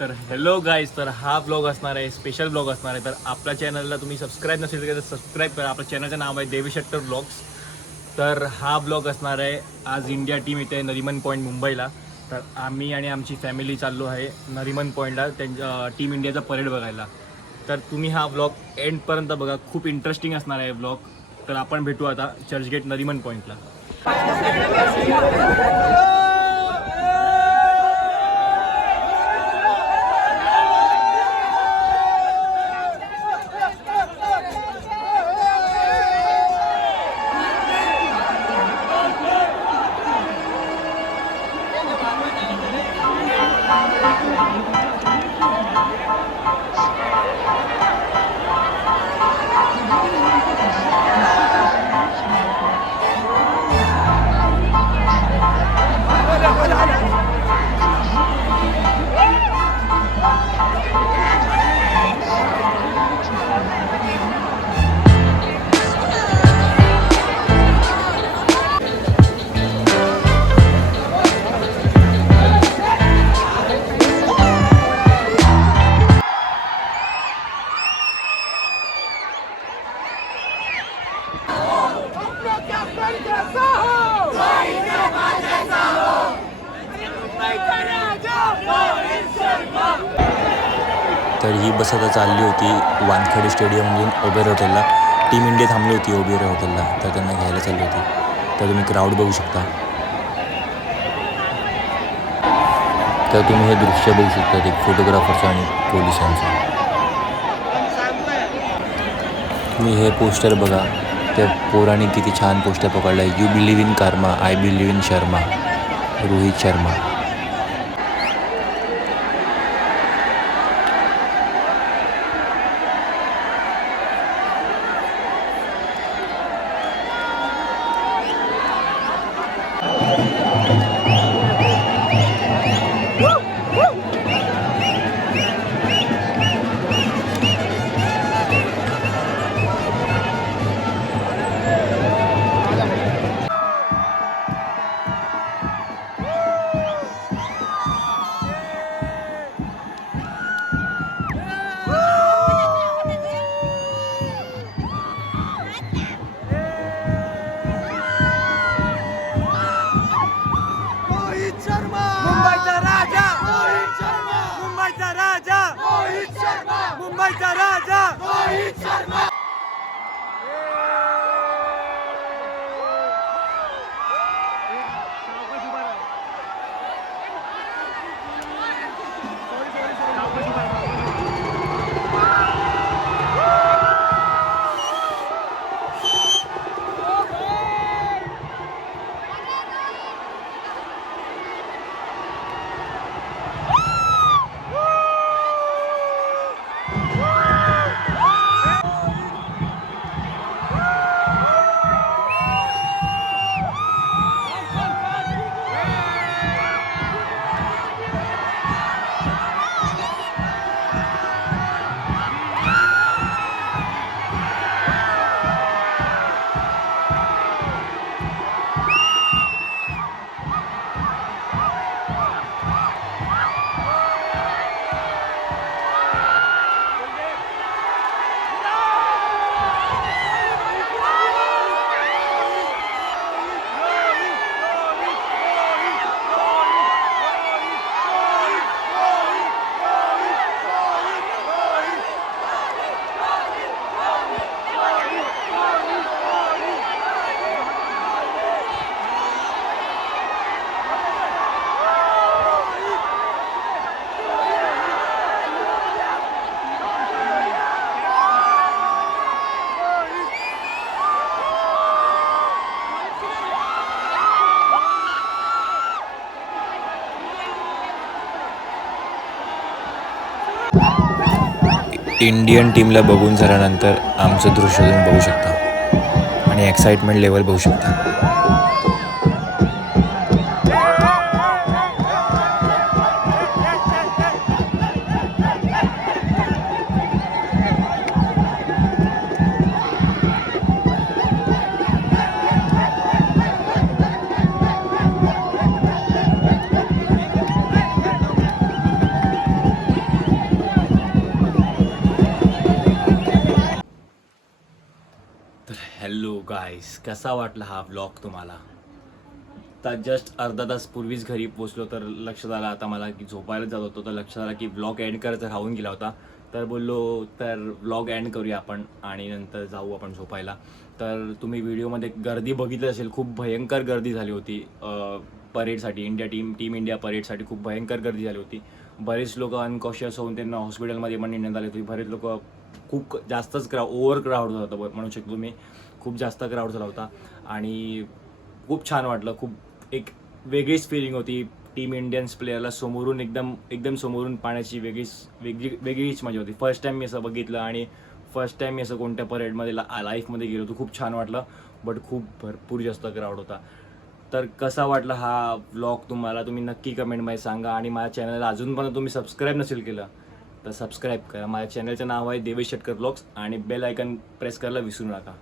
तर hello guys, तर हा ब्लॉग असणार आहे, स्पेशल ब्लॉग असणार आहे. तर आपल्या चॅनलला तुम्ही सबस्क्राईब नसेल तर सबस्क्राईब करा. आपल्या चॅनलचं नाव आहे देवी शट्टर ब्लॉग्स. तर हा ब्लॉग असणार आहे, आज इंडिया टीम इथे नरिमन पॉईंट मुंबईला. तर आम्ही आणि आमची फॅमिली चाललो आहे नरिमन पॉईंटला त्यांच्या टीम इंडियाचा परेड बघायला. तर तुम्ही हा ब्लॉग एंडपर्यंत बघा, खूप इंटरेस्टिंग असणार आहे ब्लॉग. तर आपण भेटू आता चर्चगेट नरिमन पॉईंटला. तर ही बस आता चालली होती वानखेडे स्टेडियममधून ओबेर हॉटेलला. टीम इंडिया थांबली होती ओबेर हॉटेलला, तर त्यांना घ्यायला चालली होती. तर तुम्ही क्राऊड बघू शकता. तर तुम्ही हे दृश्य बघू शकता, एक फोटोग्राफरचं आणि पोलिसांचं. तुम्ही हे पोस्टर बघा, त्या पोराने किती छान पोस्टर पकडलं आहे. You believe in Karma, I believe in Sharma, Rohit Sharma. मुंबईचा राजा रोहित शर्मा, मुंबईचा राजा रोहित शर्मा, मुंबईचा राजा रोहित शर्मा. इंडियन टीमला बघून झाल्यानंतर आमचं दृश्य तुम्ही बघू शकता आणि एक्साइटमेंट लेवल बघू शकता. गाईस, कसा वाटला हा ब्लॉग तुम्हाला? तर जस्ट अर्धा तास पूर्वीच घरी पोचलो तर लक्षात आलं आता मला की झोपायला जात होतो, तर लक्षात आलं की ब्लॉग एंड करायचा राहून गेला होता. तर बोललो तर ब्लॉग एंड करूया आपण आणि नंतर जाऊ आपण झोपायला. तर तुम्ही व्हिडिओमध्ये गर्दी बघितली असेल, खूप भयंकर गर्दी झाली होती परेडसाठी. टीम इंडिया परेडसाठी खूप भयंकर गर्दी झाली होती. बरेच लोक अनकॉशियस होऊन त्यांना हॉस्पिटलमध्ये पण नेण्यात आले होते. बरेच लोक खूप जास्तच ओव्हर क्राऊड झाला होता म्हणू शकतो तुम्ही. खूप जास्त क्राऊड झाला होता आणि खूप छान वाटलं. खूप एक वेगळीच फिलिंग होती. टीम इंडियन्स प्लेयरला समोरून एकदम समोरून पाहण्याची वेगळीच मजा होती. फर्स्ट टाईम मी असं बघितलं आणि फर्स्ट टाईम मी असं कोणत्या परेडमध्ये लाईफमध्ये गेलो होतो. खूप छान वाटलं, बट खूप भरपूर जास्त क्राऊड होता. तर कसा वाटला हा व्लॉग तुम्हाला, तुम्ही नक्की कमेंटमध्ये सांगा. आणि माझ्या चॅनलला अजून पण तुम्ही सबस्क्राईब नसेल केलं तर सबस्क्राईब करा. माझ्या चॅनलचं नाव आहे देवेश शेटकर व्लॉग्स आणि बेल आयकन प्रेस करायला विसरू नका.